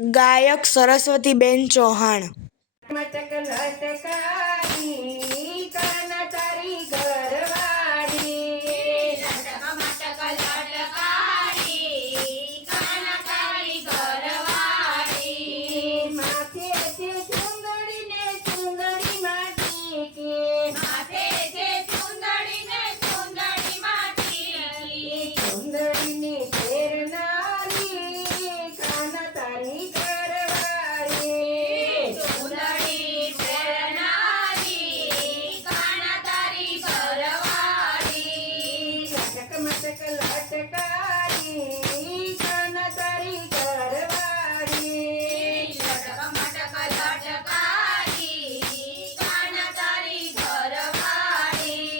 ગાયક સરસ્વતીબેન ચૌહાણ. મટક લટકારી કાના તારી ઘરવાળી, લટક મટક લટકારી કાના તારી ઘરવાળી. માથે છે ચુંદડી ને ચુંદડી માટી કે, માથે છે ચુંદડી ને ચુંદડી માટી. ચુંદડીની ફેરનારી કાના તારી ઘરવાળી, ચુંદડી પહેરનારી કાના તારી ઘરવાળી. લટક મટક લટકારી કાના તારી ઘરવાળી, લટક મટક લટકારી કાના તારી ઘરવાળી.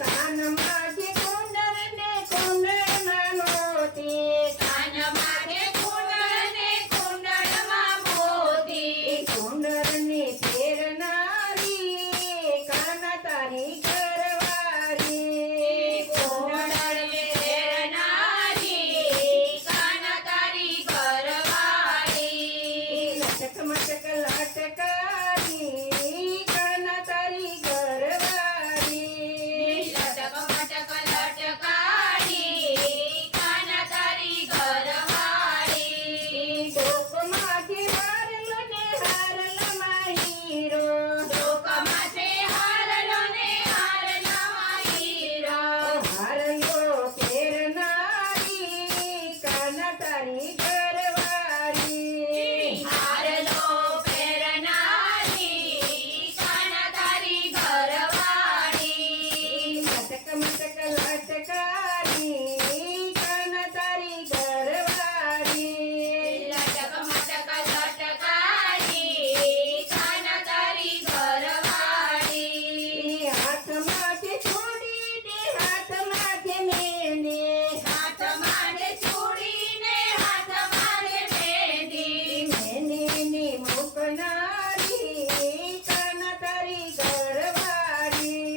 કાનમાં છે કુંડળ ને કુંડળમાં મોતી, કાનમાં છે કુંડળ ને કુંડળમાં મોતી. કુંડળની ફેરનારી કાના તારી ઘરવાળી, કુંડળને પહેરનારી કાના તારી ઘરવાળી. લટક મટક લટકારી કાના તારી ઘરવાળી, લટક મટક લટકારી કાના તારી ઘરવાળી. ડોકમાંથી હારલો ને હારલામાં હીરો, ડોકમાં છે હારલો ને હારલામાં હીરો. હારલો ફેરનારી કાના તારી ઘરવાળી, હારલો પહેરનારી કાના તારી ઘરવાળી. લટક મટક લટકારી કાના તારી ઘરવાળી, લટક મટક લટકારી કાના તારી ઘરવાળી. હાથમાંથી છોડી દે હાથમાંથી મહેંદી, હાથમાં ને ચૂડી ને હાથમાં ને મહેંદી. મહેંદીની મૂકનારી કાના તારી ઘરવાળી,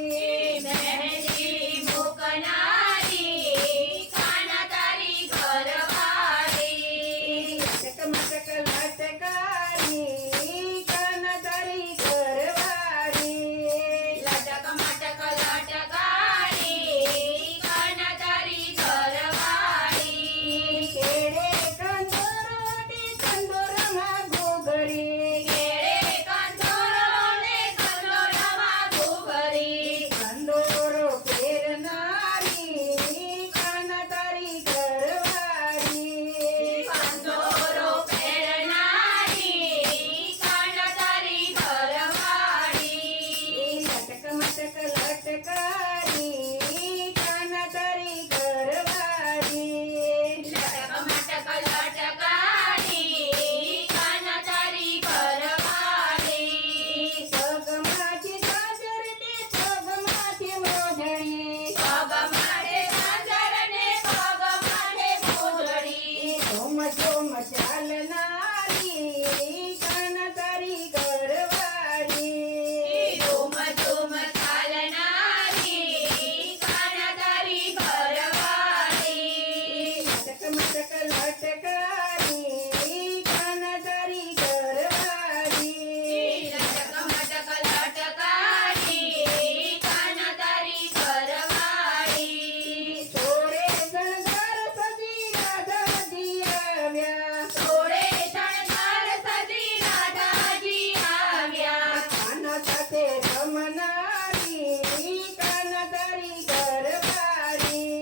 મહેંદી મૂકનારી કાના તારી ઘરવાળી. લટક મટક લટકારી કાના તારી ઘરવાળી, લટક મટક લટકારી કાના તારી ઘરવાળી. કેળે કંદોરમાં ઘૂઘરી, કેળે કંદોરો ને કંદોરામાં ઘૂઘરી. કંદોરો ફેરનારી કાના તારી ઘરવાળી, કંદોરો પહેરનારી કાના તારી ઘરવાળી. લટક મટક લટકારી કાના તારી ઘરવાળી, લટક મટક લટકારી કાના તારી ઘરવાળી. પગમાંથી ગાજર ને પગમાંથી મોજડી, પગ માથે ગાજર ને પગ માથે મોજડી. ઝુમ ઝુમ ચાલનારી કાના તારી ઘરવાળી, ઝુમ ઝુમ ચાલનારી કાના તારી ઘરવાળી. લટક મટક લટકારી કાના તારી ઘરવાળી, લટક મટક લટકારી કાના તારી ઘરવાળી. સોળે શણગાર સજી રાધાજી આવ્યા, સોળે શણગાર સજી રાધાજી આવ્યા. કાના સાથે રમનારી કાના તારી ઘરવાળી,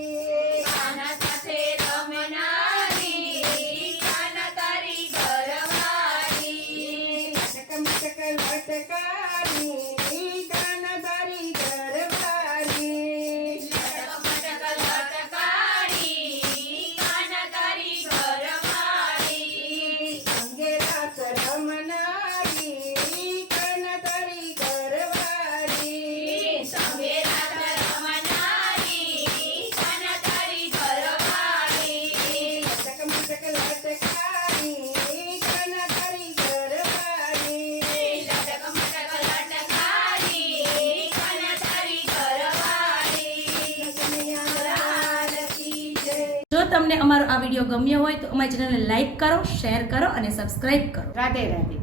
કાના સાથે રમનારી કાના તારી ઘરવાળી. લટક મટક લટકારી કાના તારી ઘરવાળી, લટક મટક લટકારી કાના તારી ઘરવાળી. અંગે રાસ રમનારી કાના તારી ઘરવાળી, સંગે રાત રમનારી કાના તારી ઘરવાળી. લટક મટક લટકારી કાના તારી ઘરવાળી, લટક મટક તમને અમારો આ વિડીયો ગમ્યો હોય તો અમારી ચેનલને લાઈક કરો, શેર કરો અને સબસ્ક્રાઈબ કરો. રાધે રાધે.